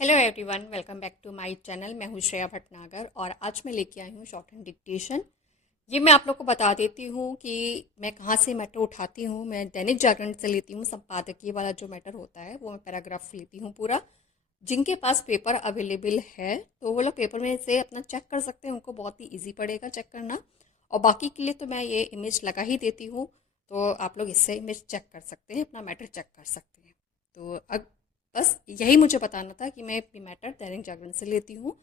Hello everyone, welcome back to my channel. मैं हूँ श्रेया भटनागर और आज मैं लेके आई हूँ शॉर्ट हैंड डिक्टेशन। ये मैं आप लोग को बता देती हूँ कि मैं कहाँ से मैटर उठाती हूँ। मैं दैनिक जागरण से लेती हूँ। संपादकीय वाला जो मैटर होता है वो मैं पैराग्राफ लेती हूँ पूरा। जिनके पास पेपर अवेलेबल है तो वो लोग पेपर में से अपना चेक कर सकते हैं, उनको बहुत ही ईजी पड़ेगा चेक करना। और बाकी के लिए तो मैं ये इमेज लगा ही देती हूँ, तो आप लोग इससे इमेज चेक कर सकते हैं, अपना मैटर चेक कर सकते हैं। तो अब बस यही मुझे बताना था कि मैं मैटर दैनिक जागरण से लेती हूँ।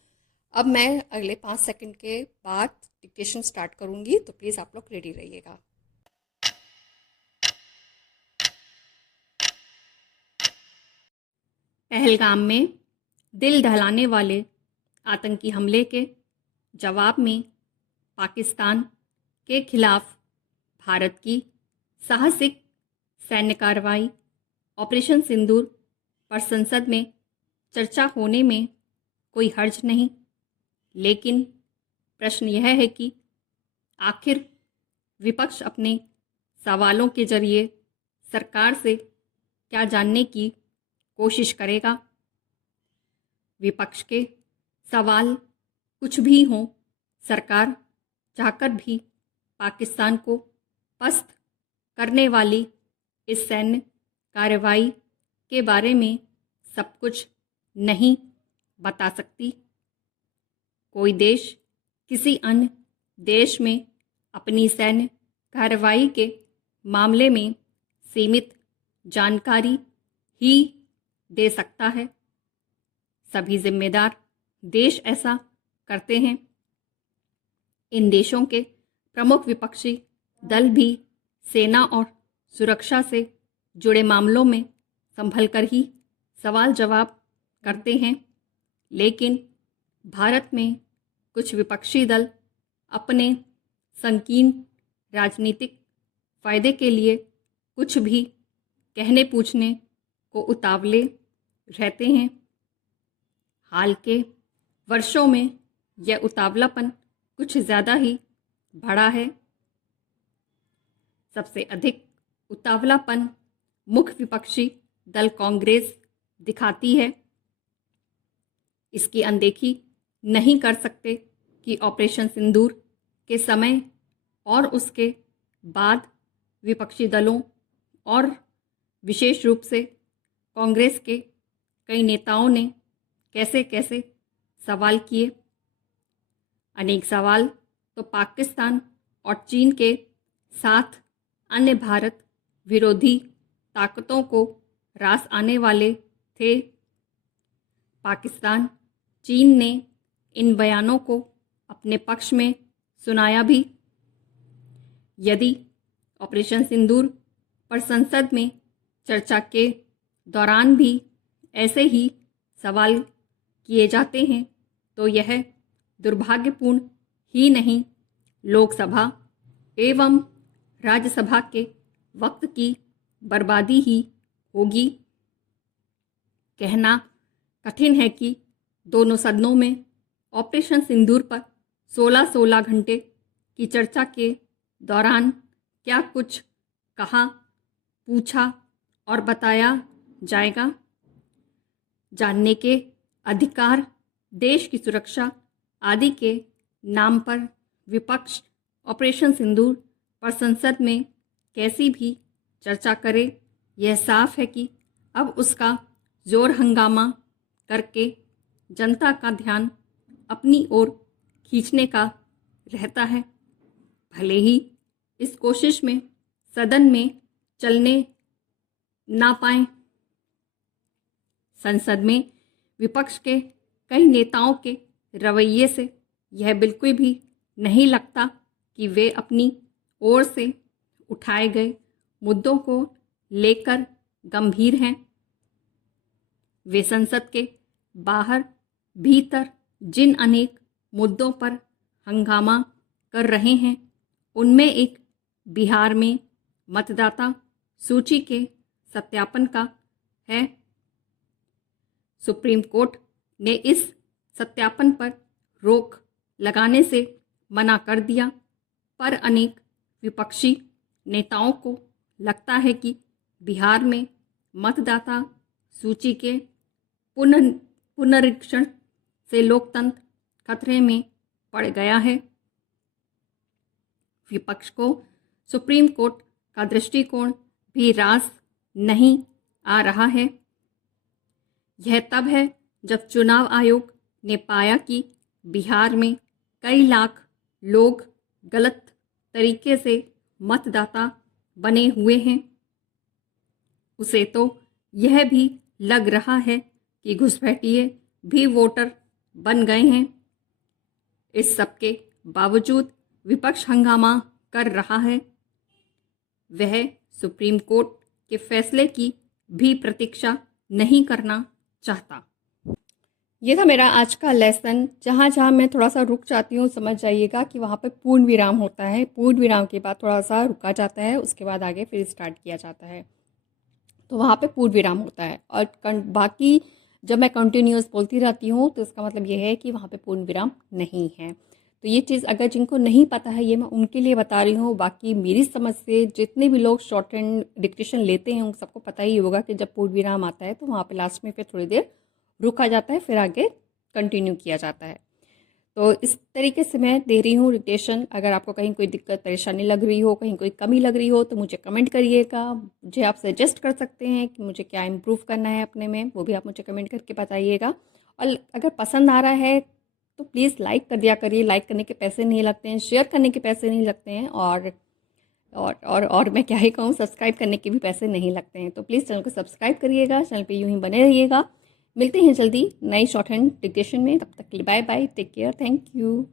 अब मैं अगले 5 सेकंड के बाद डिक्टेशन स्टार्ट करूँगी, तो प्लीज़ आप लोग रेडी रहिएगा। पहलगाम में दिल दहलाने वाले आतंकी हमले के जवाब में पाकिस्तान के खिलाफ भारत की साहसिक सैन्य कार्रवाई ऑपरेशन सिंदूर पर संसद में चर्चा होने में कोई हर्ज नहीं। लेकिन प्रश्न यह है कि आखिर विपक्ष अपने सवालों के जरिए सरकार से क्या जानने की कोशिश करेगा। विपक्ष के सवाल कुछ भी हों, सरकार चाहकर भी पाकिस्तान को पस्त करने वाली इस सैन्य कार्रवाई के बारे में सब कुछ नहीं बता सकती। कोई देश किसी अन्य देश में अपनी सैन्य कार्रवाई के मामले में सीमित जानकारी ही दे सकता है। सभी जिम्मेदार देश ऐसा करते हैं। इन देशों के प्रमुख विपक्षी दल भी सेना और सुरक्षा से जुड़े मामलों में संभल कर ही सवाल जवाब करते हैं। लेकिन भारत में कुछ विपक्षी दल अपने संकीर्ण राजनीतिक फायदे के लिए कुछ भी कहने पूछने को उतावले रहते हैं। हाल के वर्षों में यह उतावलापन कुछ ज़्यादा ही बढ़ा है। सबसे अधिक उतावलापन मुख्य विपक्षी दल कांग्रेस दिखाती है। इसकी अनदेखी नहीं कर सकते कि ऑपरेशन सिंदूर के समय और उसके बाद विपक्षी दलों और विशेष रूप से कांग्रेस के कई नेताओं ने कैसे कैसे सवाल किए। अनेक सवाल तो पाकिस्तान और चीन के साथ अन्य भारत विरोधी ताकतों को रास आने वाले थे। पाकिस्तान चीन ने इन बयानों को अपने पक्ष में सुनाया भी। यदि ऑपरेशन सिंदूर पर संसद में चर्चा के दौरान भी ऐसे ही सवाल किए जाते हैं तो यह दुर्भाग्यपूर्ण ही नहीं, लोकसभा एवं राज्यसभा के वक्त की बर्बादी ही होगी। कहना कठिन है कि दोनों सदनों में ऑपरेशन सिंदूर पर 16-16 घंटे की चर्चा के दौरान क्या कुछ कहा, पूछा और बताया जाएगा। जानने के अधिकार, देश की सुरक्षा आदि के नाम पर विपक्ष ऑपरेशन सिंदूर पर संसद में कैसी भी चर्चा करे, यह साफ है कि अब उसका जोर हंगामा करके जनता का ध्यान अपनी ओर खींचने का रहता है। भले ही इस कोशिश में सदन में चलने ना पाए। संसद में विपक्ष के कई नेताओं के रवैये से यह बिल्कुल भी नहीं लगता कि वे अपनी ओर से उठाए गए मुद्दों को लेकर गंभीर हैं। वे संसद के बाहर भीतर जिन अनेक मुद्दों पर हंगामा कर रहे हैं, उनमें एक बिहार में मतदाता सूची के सत्यापन का है। सुप्रीम कोर्ट ने इस सत्यापन पर रोक लगाने से मना कर दिया, पर अनेक विपक्षी नेताओं को लगता है कि बिहार में मतदाता सूची के पुनरीक्षण से लोकतंत्र खतरे में पड़ गया है। विपक्ष को सुप्रीम कोर्ट का दृष्टिकोण भी रास नहीं आ रहा है। यह तब है जब चुनाव आयोग ने पाया कि बिहार में कई लाख लोग गलत तरीके से मतदाता बने हुए हैं। उसे तो यह भी लग रहा है कि घुसपैठिए भी वोटर बन गए हैं। इस सब के बावजूद विपक्ष हंगामा कर रहा है। वह सुप्रीम कोर्ट के फैसले की भी प्रतीक्षा नहीं करना चाहता। ये था मेरा आज का लेसन। जहाँ जहाँ मैं थोड़ा सा रुक जाती हूँ समझ जाइएगा कि वहाँ पे पूर्ण विराम होता है। पूर्ण विराम के बाद थोड़ा सा रुका जाता है, उसके बाद आगे फिर स्टार्ट किया जाता है, तो वहाँ पे पूर्ण विराम होता है। और बाकी जब मैं कंटिन्यूअस बोलती रहती हूँ तो इसका मतलब ये है कि वहाँ पे पूर्ण विराम नहीं है। तो ये चीज़ अगर जिनको नहीं पता है, ये मैं उनके लिए बता रही हूँ। बाकी मेरी समझ से जितने भी लोग शॉर्ट हैंड डिक्टेशन लेते हैं उन सबको पता ही होगा कि जब पूर्ण विराम आता है तो वहाँ पे लास्ट में फिर थोड़ी देर रुका जाता है, फिर आगे कंटिन्यू किया जाता है। तो इस तरीके से मैं दे रही हूँ डिक्टेशन। अगर आपको कहीं कोई दिक्कत परेशानी लग रही हो, कहीं कोई कमी लग रही हो तो मुझे कमेंट करिएगा। मुझे आप सजेस्ट कर सकते हैं कि मुझे क्या इम्प्रूव करना है अपने में, वो भी आप मुझे कमेंट करके बताइएगा। और अगर पसंद आ रहा है तो प्लीज़ लाइक कर दिया करिए। लाइक करने के पैसे नहीं लगते हैं, शेयर करने के पैसे नहीं लगते हैं, और मैं क्या ही कहूँ, सब्सक्राइब करने के भी पैसे नहीं लगते हैं। तो प्लीज़ चैनल को सब्सक्राइब करिएगा, चैनल पे यूं ही बने रहिएगा। मिलते हैं जल्दी नई शॉर्ट हैंड डिक्टेशन में। तब तक के लिए bye bye, take care, thank you.